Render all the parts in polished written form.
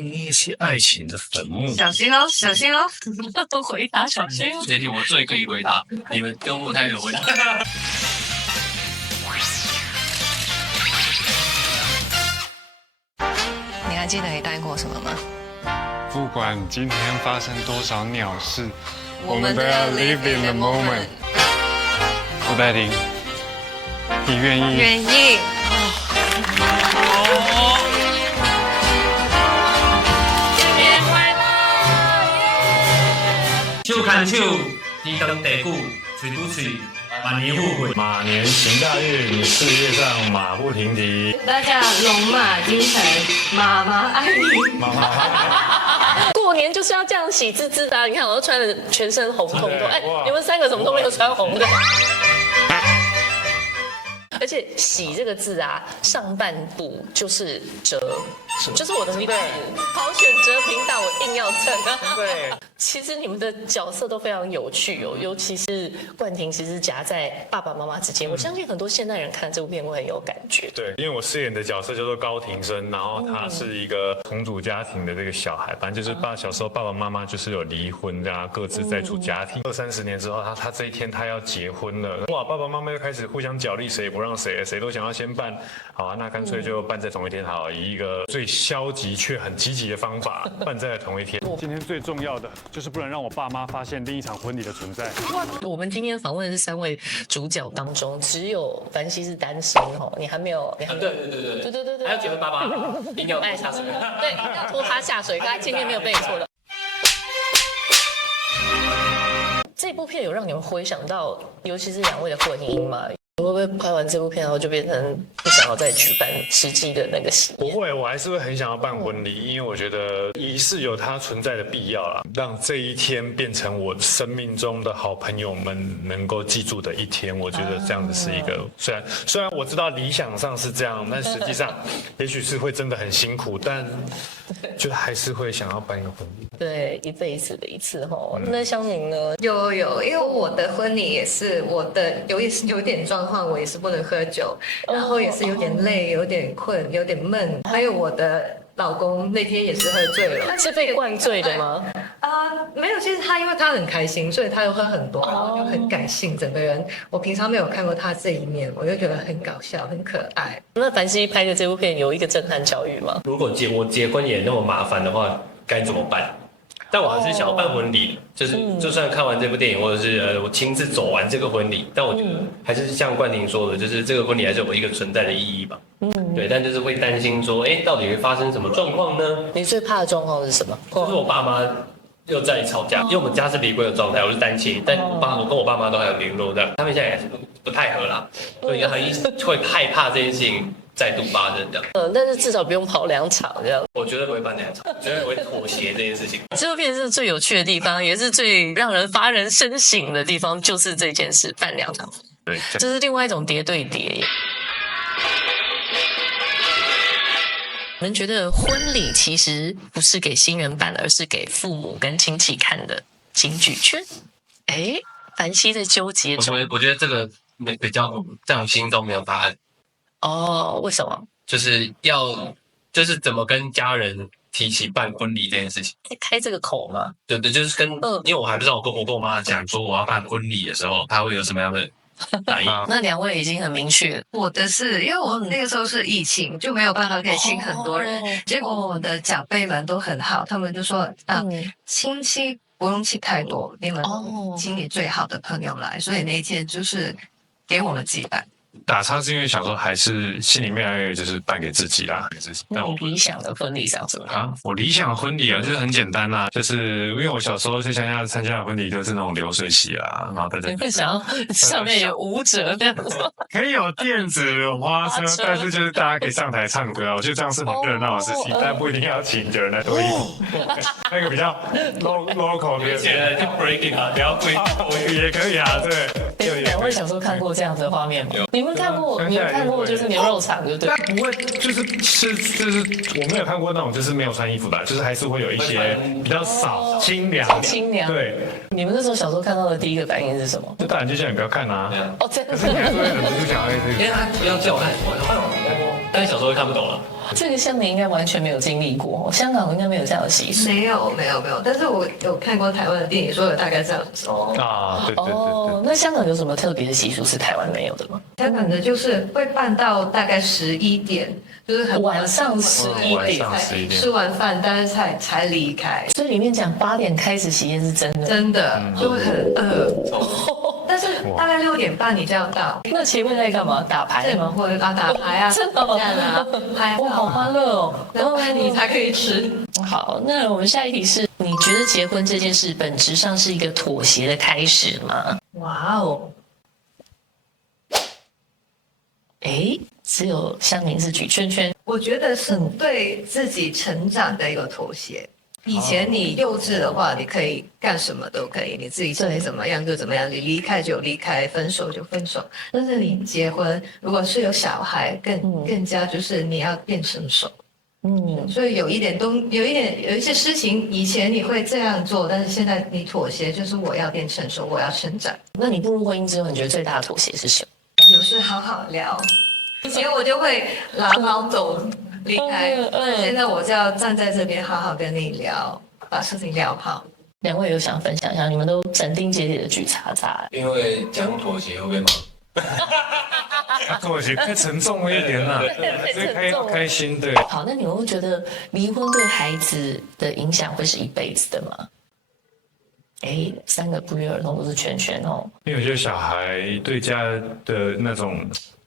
一些爱情的坟墓。小心哦，小心哦！都回答小心哦。这题我最可以回答，你们跟不太有回答。你还记得你带过什么吗？不管今天发生多少鸟事，我们都要 live in the moment。吴代婷，你愿意？愿意。手牵手，天长地久，嘴对嘴，万年富贵。马年行大运，你事业上马不停蹄。大家龙马精神，妈妈爱你。妈妈，过年就是要这样喜滋滋的啊！你看，我都穿的全身红彤彤，哎哇，你们三个怎么都没有穿红的？而且“喜”这个字啊，上半部就是折，就是我的名字。好选择频道，我硬要蹭啊。对，其实你们的角色都非常有趣哦，尤其是冠廷，其实夹在爸爸妈妈之间。我相信很多现代人看这部片会很有感觉。对，因为我饰演的角色叫做高庭生，然后他是一个重组家庭的这个小孩，反正就是小时候爸爸妈妈就是有离婚，这样各自在组家庭。20-30年之后，他这一天他要结婚了，哇，爸爸妈妈又开始互相角力，谁也不让谁，谁都想要先办，好啊，那干脆就办在同一天好，以一个最消极却很积极的方法办在了同一天。今天最重要的就是不能让我爸妈发现另一场婚礼的存在。我们今天访问的是3位主角当中，只有凡熙是单身哦，你还没有，对，对，还要结婚爸爸，硬要爱下水，对，一定要拖他下水，刚才前面没有被你错的。这部片有让你们回想到，尤其是2位的婚姻吗？会不会拍完这部片，然后就变成不想要再举办实际的那个喜宴？不会，我还是会很想要办婚礼，因为我觉得仪式有它存在的必要啦，让这一天变成我生命中的好朋友们能够记住的一天。我觉得这样子是一个，虽然我知道理想上是这样，但实际上也许是会真的很辛苦，但就还是会想要办一个婚礼。对，一辈子的一次哈。那香明呢？有，因为我的婚礼也是我的有点状况，我也是不能喝酒，然后也是有点累，有点困，有点闷，还有我的老公那天也是喝醉了。是被灌醉的吗？没有，其实他因为他很开心，所以他又喝很多，然后就很感性，整个人我平常没有看过他这一面，我就觉得很搞笑，很可爱。那凡熙拍的这部片有一个震撼教育吗？如果我结婚也那么麻烦的话，该怎么办？但我还是想要办婚礼，就是就算看完这部电影，或者是我亲自走完这个婚礼，但我觉得还是像冠廷说的，就是这个婚礼还是有一个存在的意义吧。对，但就是会担心说，到底会发生什么状况呢？你最怕的状况是什么？就是我爸妈又在吵架，因为我们家是离婚的状态，我是单亲，但我跟我爸妈都还有联络的，他们现在也是不太合啦，所以会害怕这件事情再度发生这样。但是至少不用跑2场这样。我绝对不会办2场，绝对不会妥协这件事情。这部片是最有趣的地方，也是最让人发人深省的地方，就是这件事办2场。对，这是另外一种叠对叠。你们觉得婚礼其实不是给新人办，而是给父母跟亲戚看的金句圈？凡熙在纠结中。我觉得这个比较在我心中没有答案。哦，为什么？就是怎么跟家人提起办婚礼这件事情。开这个口吗？对，就是因为我还不知道我跟我妈讲说我要办婚礼的时候，她会有什么样的反应。那2位已经很明确。我的是因为我那个时候是疫情，就没有办法可以请很多人，结果我的长辈们都很好，他们就说亲戚不用请太多，你们请你最好的朋友来，所以那一天就是给我们祭拜。打岔是因为想说还是心里面还有就是办给自己啦，给自己。那你理想的婚礼长什么样？我理想的婚礼就是很简单啦，就是因为我小时候去参加的婚礼就是那种流水席啦，然后大家你会想要上面有舞者这样子吗？可以有电子有花车，但是就是大家可以上台唱歌，我觉得这样是很热闹的事情，但不一定要请的人来脱衣服，那个比较 local 的，就 breaking 啊，不要追也可以啊，对。2位小时候看过这样子的画面吗？你们看过就是牛肉场对不对？不会，就是我没有看过那种就是没有穿衣服的，就是还是会有一些比较少清凉。对。你们那时候小时候看到的第一个反应是什么？就大人就叫你不要看啊。哦，真的。可是你还是会忍不住想要因为他不要叫我看，但小时候会看不懂了。这个像你应该完全没有经历过，香港应该没有这样的习俗。没有，但是我有看过台湾的电影，说的大概这样子。啊，对对对哦，那香港有什么特别的习俗是台湾没有的吗？香港的就是会办到大概11点，就是很晚上11晚点上11点吃完饭，但是才离开。所以里面讲8点开始喜宴是真的。真的就会很饿，但是大概6点半你就要到。那前面在干嘛？打牌吗？或者打牌啊，真的这样啊，拍哇，好欢乐哦！然后呢你才可以吃。好，那我们下一题是：你觉得结婚这件事本质上是一个妥协的开始吗？哇哦，哎，只有香凝是举圈圈。我觉得是对自己成长的一个妥协。以前你幼稚的话，你可以干什么都可以，你自己想怎么样就怎么样，你离开就离开，分手就分手。但是你结婚，如果是有小孩，更加就是你要变成熟。所以有一些事情，以前你会这样做，但是现在你妥协，就是我要变成熟，我要成长。那你步入婚姻之后，你觉得最大的妥协是什么？有事好好聊，以前我就会拉猫走离开，现在我就要站在这边好好跟你聊，把事情聊好。两位有想分享一下，你们都斩钉截铁的举叉叉。因为讲妥协会被骂。妥协太沉重了一点啦，这开心对。好，那你们会觉得离婚对孩子的影响会是一辈子的吗？哎，3个不约而同都是圈圈哦。因为我觉得小孩对家的那种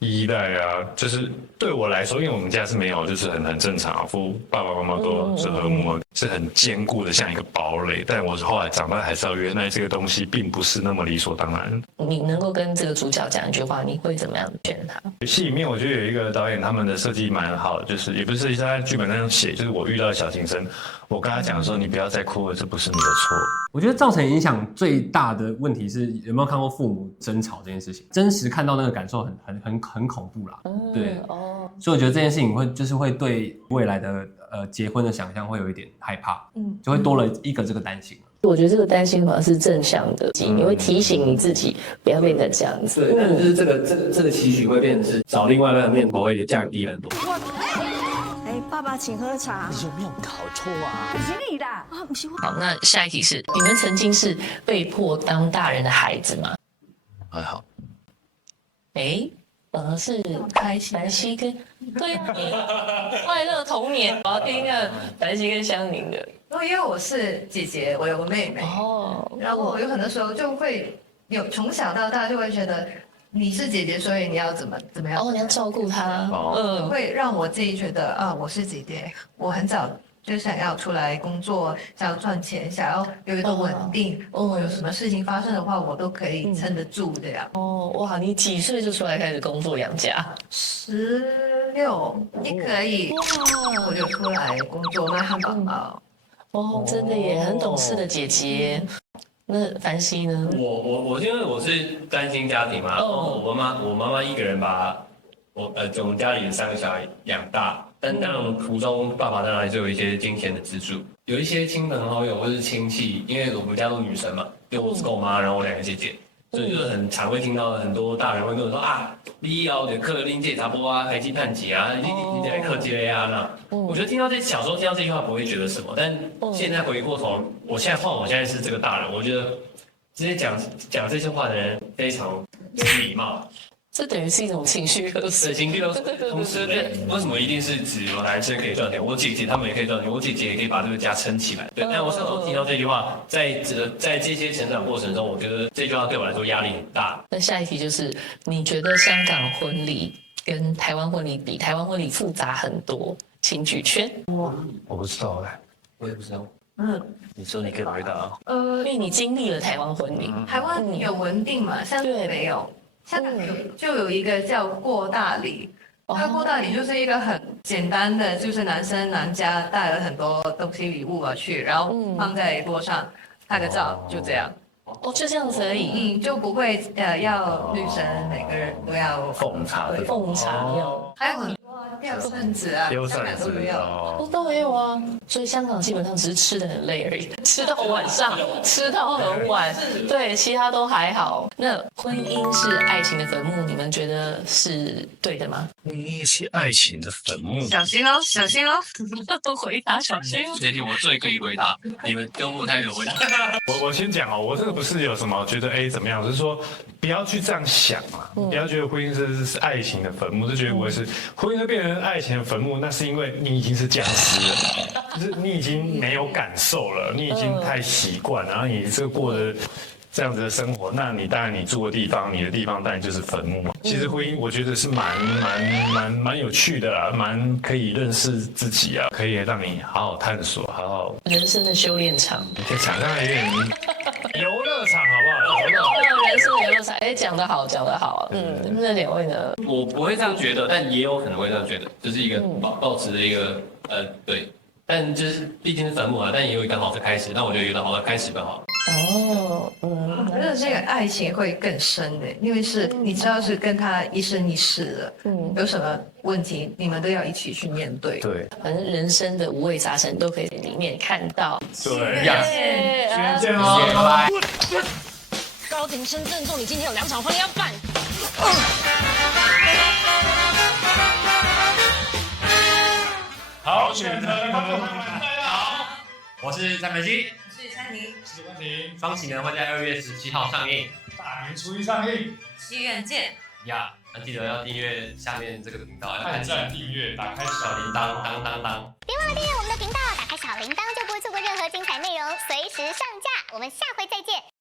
依赖啊，就是对我来说，因为我们家是没有，就是很正常，爸爸妈妈都是和睦，是很坚固的，像一个堡垒。但我后来长大才知道，原来这个东西并不是那么理所当然。你能够跟这个主角讲一句话，你会怎么样劝他？戏里面我觉得有一个导演，他们的设计蛮好的，就是也不是设计，他在剧本上写，就是我遇到的小情生，我跟他讲说，你不要再哭了，这不是你的错。我觉得造成影响最大的问题是有没有看过父母争吵这件事情，真实看到那个感受很恐怖啦。对，所以我觉得这件事情会对未来的结婚的想象会有一点害怕，就会多了一个这个担心。我觉得这个担心反而是正向的，你会提醒你自己不要变成这样子。对，但就是这个期许会变成是找另外一个面口会降低很多。爸爸请喝茶。你有没有搞错啊？不是你的啊，不是我。好，那下一题是：你们曾经是被迫当大人的孩子吗？还好。哎，反而是开心。凡熙跟对啊，你快乐童年。我要听一下凡熙跟香凝的。因为我是姐姐，我有个妹妹，然后我有很多时候就会从小到大就会觉得你是姐姐，所以你要怎么样？你要照顾她。会让我自己觉得啊，我是姐姐，我很早就想要出来工作，想要赚钱，想要有一个稳定。有什么事情发生的话，我都可以撑得住这样。哇，你几岁就出来开始工作养家？16，你可以，我就出来工作卖汉堡包。真的耶，很懂事的姐姐。那凡熙呢？我因为我是单亲家庭嘛，然后我妈妈一个人把我们家里的3个小孩养大，但当然途中爸爸当然还是有一些金钱的资助，有一些亲朋好友或是亲戚，因为我们家都女生嘛，就我是跟我妈，然后我2个姐姐。所以就是很常会听到很多大人会跟我说啊，你要的课恁这差不多啊，还去探姐啊，你来课这啊那。我觉得小时候听到这句话不会觉得什么，但现在回过头，我现在是这个大人，我觉得这些讲这些话的人非常有礼貌。这等于是一种情绪勒索。情绪勒索。同时，为什么一定是只有男生可以赚钱？我姐姐他们也可以赚钱，我姐姐也可以把这个家撑起来。对，但我小时候听到这句话，在这些成长过程中，我觉得这句话对我来说压力很大。那下一题就是，你觉得香港婚礼跟台湾婚礼比，台湾婚礼复杂很多，请举圈。我不知道我也不知道。你说你可以回答啊。因为你经历了台湾婚礼，台湾有稳定嘛？香港没有。香港就有一个叫过大礼，那过大礼就是一个很简单的，就是男家带了很多东西礼物去，然后放在桌上拍个照，就这样。就这样子而已。就不会要女生每个人都要奉茶要。还有很多掉扇子啊，丢香港扇子都没有。哦。都没有啊，所以香港基本上只是吃的很累而已，吃到晚上，吃到很晚，对，其他都还好。那婚姻是爱情的坟墓，你们觉得是对的吗？你是爱情的坟墓。小心哦，小心哦！回答小心。这题我最可以回答，你们跟不太有回答。我先讲哦，我这个不是有什么觉得怎么样，我是说不要去这样想嘛，不要觉得婚姻是爱情的坟墓，就觉得我是婚姻会变成爱情的坟墓，那是因为你已经是僵尸了，就是你已经没有感受了，你已经太习惯了，然后你这个过的。这样子的生活，那你当然你住的地方，你的地方当然就是坟墓嘛。其实婚姻我觉得是蛮有趣的啦，蛮可以认识自己啊，可以让你好好探索，好好人生的修炼场，想象有点游乐场好不好？人生的游乐场，讲得好，讲得好。那两位呢？我不会这样觉得，但也有可能会这样觉得，就是一个抱持的一个对。但就是毕竟是坟墓啊，但也有一个好的开始，那我觉得有一个好的开始更好。我觉得这个爱情会更深的，因为是你知道是跟他一生一世的，有什么问题你们都要一起去面对。对，反正人生的五味杂陈都可以在里面看到。对，呀，见哦，拜拜。高庭生郑重，你今天有2场婚礼要办。好选择，我是蔡美熙，是珊妮，是问题，双喜呢会在2月17号上映，大年初一上映，戏院见。呀，那记得要订阅下面这个频道，按赞订阅，打开小铃铛，当当当。别忘了订阅我们的频道，打开小铃铛就不会错过任何精彩内容，随时上架。我们下回再见。